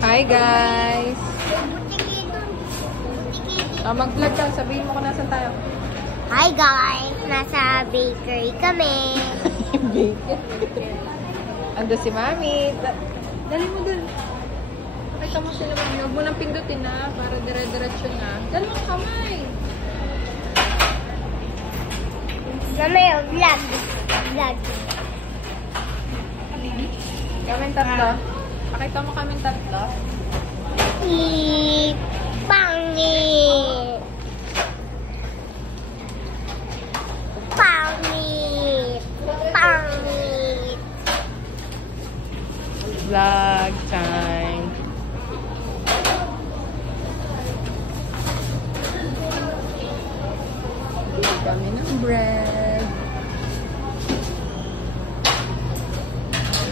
Hi guys! Mag-vlog ka. Sabihin mo kung nasan tayo. Hi guys! Nasa bakery kami. Bakery? Ando si Mami. Dali mo dun. Pakita mo sila Mami. Huwag mo nang pindutin na. Para dire-diretso na. Dalawang kamay. Mamaya vlog. Vlog. Kaming tatlo. Pakita mo kaming tatlo. Pangit. Pangit. Pangit. Vlog time. Bili kami ng bread.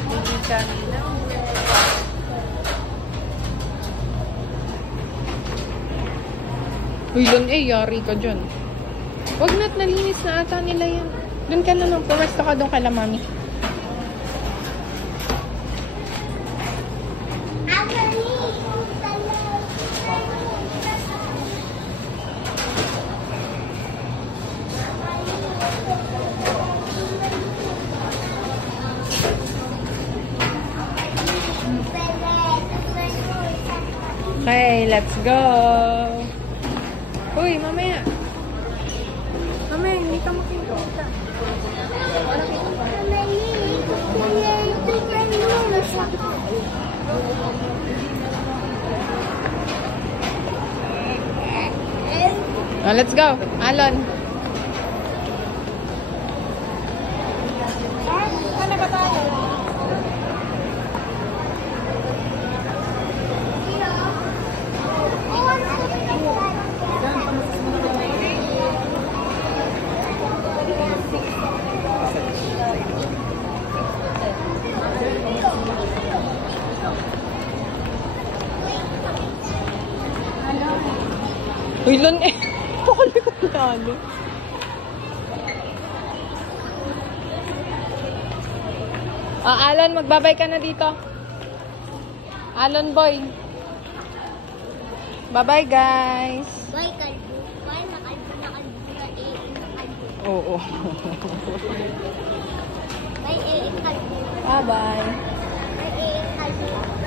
Bili kami ng bread. Uy, Lon, yari ka dyan. Huwag na't nalinis na ata nila yan. Doon ka na lang. Pumesto ka doon kala Mami. Okay, let's go. Uy, mamaya. Mamaya, hindi ka makikita. Oh, let's go. Alon. Ano ba tayo? Uy, Lon, pakalikot na ano. Alan, magbabay ka na dito. Alon, boy. Bye-bye, guys. Bye, kalbo. Bye, nakalbo na kalbo. Oo. Bye, kalbo. Bye-bye. Bye, kalbo.